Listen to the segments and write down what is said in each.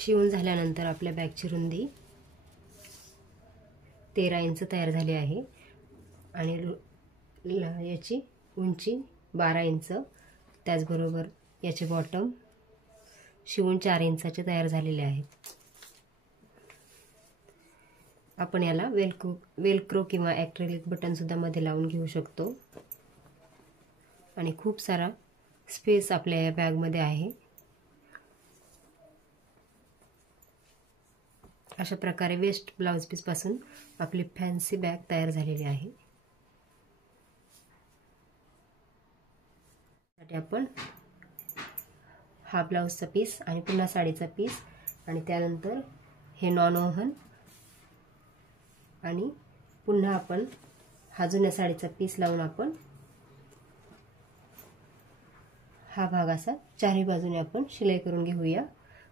शिवून झाल्यानंतर आपल्या बॅगची रुंदी 13 इंच तयार झाली आहे आणि याची उंची 12 इंच, त्याचबरोबर याचे बॉटम शिवून 4 इंचाचे तयार झालेले आहेत। आपण याला वेलक्रो किंवा ॲक्रेलिक बटन सुद्धा मध्ये लावून घेऊ शकतो आणि खूप सारा स्पेस आपल्या या बॅगमध्ये आहे। अशा प्रकारे वेस्ट ब्लाउज पीस पासून आपली फॅन्सी बॅग तयार झालेली आहे। आपण हा ब्लाउजचा पीस आणि पुन्हा साडीचा पीस आणि त्यानंतर हे नॉन ओव्हन आणि पुन्हा आपण हा जुन्या साडीचा पीस लावून आपण हा भाग असा चारही बाजूने आपण शिलाई करून घेऊया।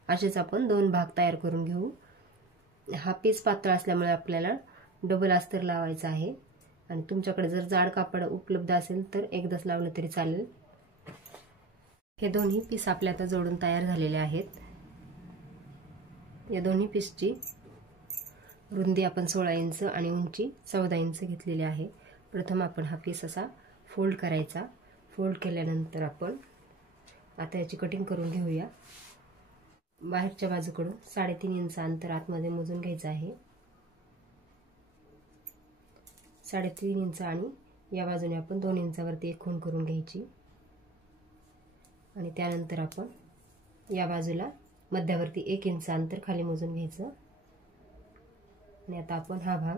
असेच आपण 2 भाग तयार करून घेऊ। हा पीस पातळ असल्यामुळे आपल्याला डबल अस्तर लावायचा आहे आणि तुमच्याकडे जर जाड कापड उपलब्ध असेल तर एकदाच लावलं तरी चालेल। हे दोन्ही पीस आपल्या आता जोडून तयार झालेले आहेत। या दोन्ही पीसची रुंदी आपण 16 इंच आणि उंची 14 इंच घेतलेली आहे। प्रथम आपण हा पीस असा फोल्ड करायचा। फोल्ड केल्यानंतर आपण आता याची कटिंग करून घेऊया। बाहेरच्या बाजूकडून 3.5 इंच अंतर आतमध्ये मोजून घ्यायचं आहे। 3.5 इंच आणि या बाजूने आपण 2 इंचावरती एक खूण करून घ्यायची आणि त्यानंतर आपण या बाजूला मध्यावरती 1 इंच अंतर खाली मोजून घ्यायचं आणि आता आपण हा भाग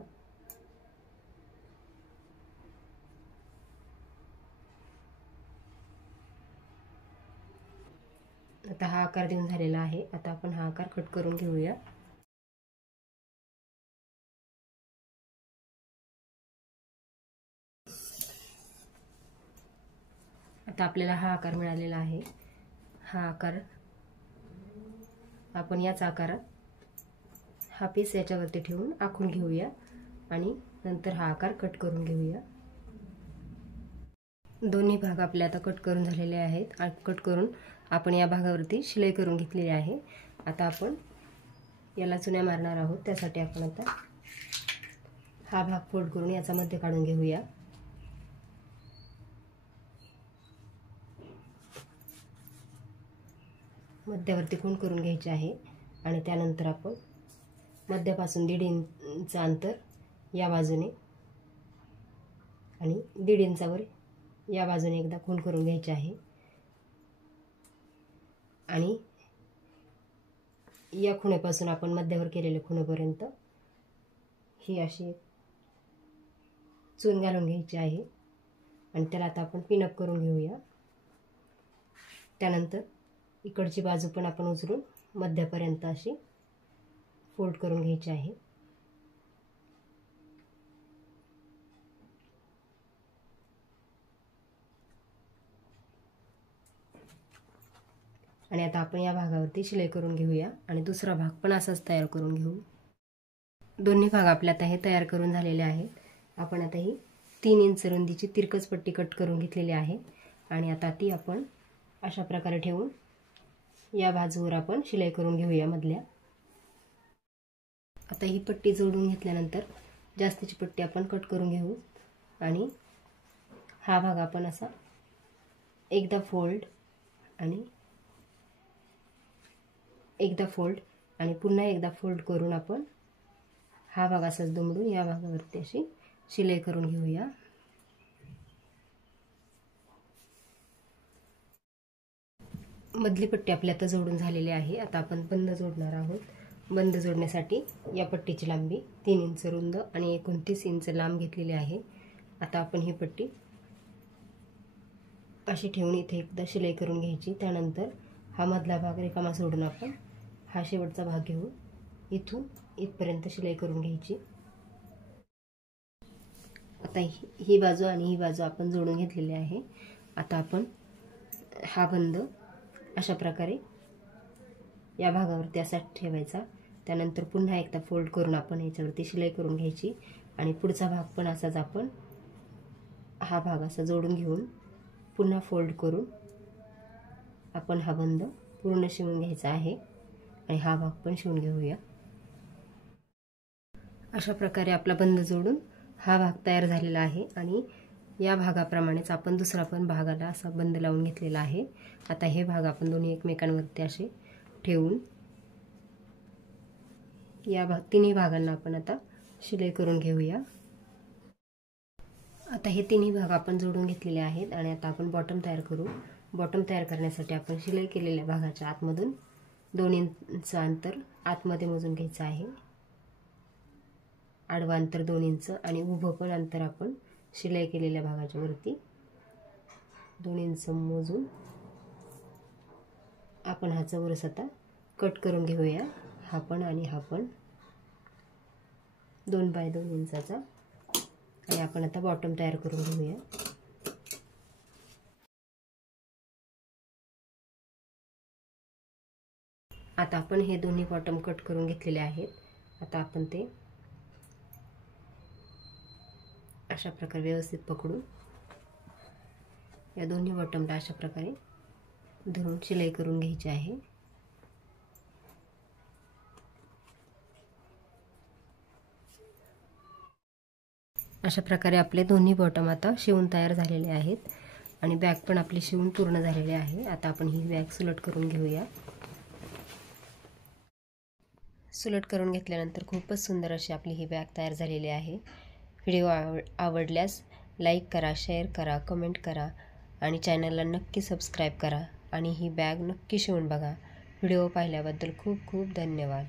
आता हा आकार देऊन झालेला आहे। आता आपण हा आकार कट करून घेऊया। आता आपल्याला हा आकार मिळालेला आहे। हा आकार आपण याच आकारात हा पीस याच्यावरती ठेवून आखून घेऊया आणि नंतर हा आकार कट करून घेऊया। दोन्ही भाग आपले आता कट करून झालेले आहेत। कट करून आपण या भागावरती शिलाई करून घेतलेली आहे। आता आपण याला चुन्या मारणार आहोत। त्यासाठी आपण आता हा भाग फोल्ड करून याचा मध्य काढून घेऊया। मध्यावरती खूण करून घ्यायचे आहे आणि त्यानंतर आपण मध्यापासून 1.5 इंच अंतर या बाजूने आणि 1.5 इंचावर या बाजूने एकदा खूण करून घ्यायचे आहे आणि या खुणेपासून आपण मध्यावर केलेल्या खुणेपर्यंत ही अशी चून घालून घ्यायची आहे आणि त्याला आता आपण पिनअप करून घेऊया। त्यानंतर इकडची बाजू पण आपण उचलून मध्यापर्यंत अशी फोल्ड करून घ्यायची आहे। आणि आता आपण या भागावरती शिलाई करून घेऊया आणि दुसरा भाग पण असाच तयार करून घेऊ। दोन्ही भाग आपल्या आता हे तयार करून झालेले आहेत। आपण आता ही 3 इंच रुंदीची तिरकस पट्टी कट करून घेतलेली आहे आणि आता ती आपण अशा प्रकारे ठेवून या बाजूवर आपण शिलाई करून घेऊया मधल्या। आता ही पट्टी जोडून घेतल्यानंतर जास्तीची पट्टी आपण कट करून घेऊ आणि हा भाग आपण असा एकदा फोल्ड आणि पुन्हा एकदा फोल्ड करून आपण हा भाग असाच दुमडून या भागावरती अशी शिलाई करून घेऊया। मधली पट्टी आपल्या आता जोडून झालेली आहे। आता आपण बंद जोडणार आहोत। बंद जोडण्यासाठी या पट्टीची लांबी 3 इंच रुंद आणि 29 इंच लांब घेतलेली आहे। आता आपण ही पट्टी अशी ठेवून इथे एकदा शिलाई करून घ्यायची। त्यानंतर हा मधला भाग रिकामा सोडून आपण हा शेवटचा भाग घेऊन इथून इथपर्यंत शिलाई करून घ्यायची। आता ही बाजू आणि ही बाजू आपण जोडून घेतलेली आहे। आता आपण हा बंद अशा प्रकारे या भागावरती असा ठेवायचा। त्यानंतर पुन्हा एकदा फोल्ड करून आपण याच्यावरती शिलाई करून घ्यायची आणि पुढचा भाग पण असाच आपण हा भाग असा जोडून घेऊन पुन्हा फोल्ड करून आपण हा बंद पूर्ण शिवून घ्यायचा आहे। आणि हा भाग पण शिवून घेऊया। अशा प्रकारे आपला बंद जोडून हा भाग तयार झालेला आहे आणि या भागाप्रमाणेच आपण दुसरा पण भागाला असा बंद लावून घेतलेला आहे। आता हे भाग आपण दोन्ही एकमेकांवरती असे ठेवून या तिन्ही भागांना आपण आता शिलाई करून घेऊया। आता हे तिन्ही भाग आपण जोडून घेतलेले आहेत आणि आता आपण बॉटम तयार करू। बॉटम तयार करण्यासाठी आपण शिलाई केलेल्या भागाच्या आतमधून 2 इंच अंतर आतमध्ये मोजून घ्यायचं आहे। आडवा अंतर 2 इंच आणि उभं पण अंतर आपण शिलाई केलेल्या भागाच्या वरती 2 इंच मोजून आपण हा चौरस आता कट करून घेऊया। हा पण आणि हा पण 2 बाय 2 इंचाचा आणि आपण आता बॉटम तयार करून घेऊया। आता आपण हे दोन्ही बॉटम कट करून घेतलेले आहेत। आता आपण ते अशा प्रकारे व्यवस्थित पकडून या दोन्ही बॉटमला अशा प्रकारे धरून शिलाई करून घ्यायची आहे। अशा प्रकारे आपले दोन्ही बॉटम आता शिवून तयार झालेले आहेत आणि बॅग पण आपली शिवून पूर्ण झालेली आहे। आता आपण ही बॅग सुलट करून घेऊया। सुलट करून घेतल्यानंतर खूपच सुंदर अशी आपली ही बॅग तयार झालेली आहे। व्हिडिओ आवडल्यास लाईक करा, शेअर करा, कमेंट करा आणि चॅनलला नक्की सबस्क्राईब करा आणि ही बॅग नक्की शिवून बघा। व्हिडिओ पाहिल्याबद्दल खूप खूप धन्यवाद।